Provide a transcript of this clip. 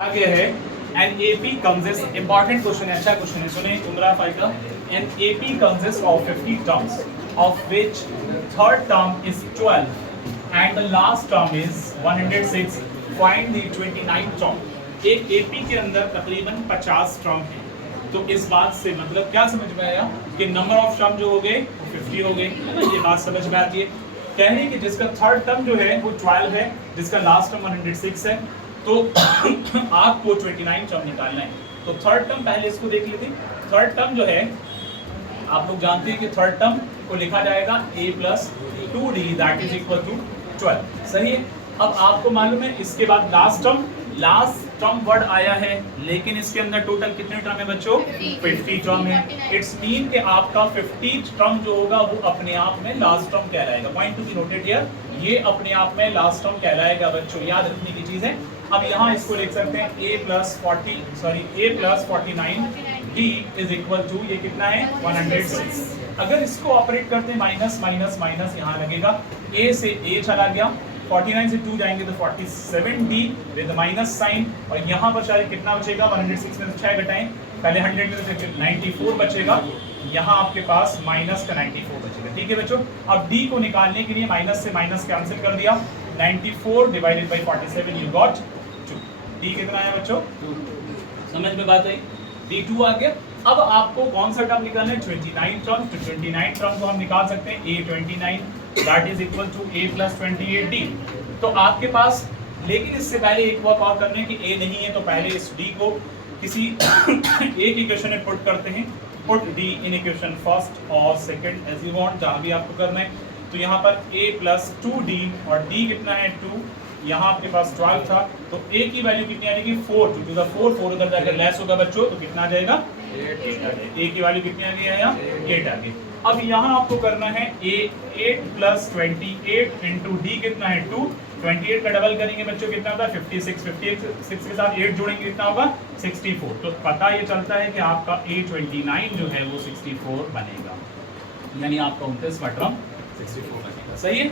आगे है an AP consists important question है, अच्छा क्वेश्चन है, सुने उमरा फाइल का। an AP consists of 50 terms of which third term is 12 and the last term is 106. Find the 29 term. एक AP के अंदर तकरीबन 50 टर्म है, तो इस बात से मतलब क्या समझ में आया कि नंबर ऑफ टर्म जो हो गए वो 50 हो गए, है ना। ये बात समझ में आती है। कह रही कि जिसका थर्ड टर्म जो है वो 12 है, जिसका लास्ट टर्म 106 है, तो आपको 29 टर्म निकालना है। तो थर्ड टर्म पहले इसको देख लेते हैं। थर्ड टर्म जो है आप लोग जानते हैं कि थर्ड टर्म को लिखा जाएगा a + 2d that is equal to 12, सही है। अब आपको मालूम है इसके बाद लास्ट टर्म वर्ड आया है, लेकिन इसके अंदर टोटल कितने टर्म है बच्चों? 50 टर्म है। इट्स मीन कि आपका 50 टर्म जो होगा वो अपने आप में लास्ट टर्म कहलाएगा। Point to be noted here, ये अपने आप में लास्ट टर्म कहलाएगा बच्चों, याद रखने की चीज है। अब यहाँ इसको लिख सकते हैं a + 49d is equal to, ये कितना है 106। अगर इसको ऑपरेट करते हैं माइनस माइनस माइनस यहाँ लगेगा, a से a चला गया, 49 से 2 जाएंगे तो 47d विद माइनस साइन, और यहाँ पर शायद कितना बचेगा? 106 में 6 घटाएं, पहले 100 में से 94 बचेगा, यहाँ आपके पास माइनस का 94 बचेगा। ठीक है बच्चों। अब d को निकालने के लिए माइनस से माइनस कैंसिल कर दिया, 94 divided by 47 you got 2। d कितना है बच्चों? 2। समझ में बात आई? d2 आ गया। अब आपको कौन सा टर्म निकालना है? 29 टर्म। तो 29 टर्म को हम निकाल सकते हैं a29 that is equal to a + 28d। तो आपके पास, लेकिन इससे पहले एक वर्क और करने की a नहीं है, तो पहले इस d को किसी एक इक्वेशन में पुट करते हैं। Put d in equation first और सेकंड एज यू वांट, जहां भी आपको करना है। तो यहाँ पर a + 2d और d कितना है 2, यहाँ आपके पास 12 था, तो a की वैल्यू कितनी आ जाएगी? 4 2 to the 4 उधर जाकर लेस होगा बच्चों, तो कितना आ जाएगा? 8 a की वैल्यू कितनी आ गई है यहाँ? 8 आ गई। अब यहाँ आपको करना है a 8 + 28 इंटू d कितना है 2, 28 का डबल करेंगे बच्चों कितना होगा? 56, 56 के साथ 8 जोड़ेंगे कितना होगा? 64। तो पता ये चलता है कि आपका a29 जो है वो 64 बनेगा, यानी आपका 29वां टर्म 64 बनेगा, सही है।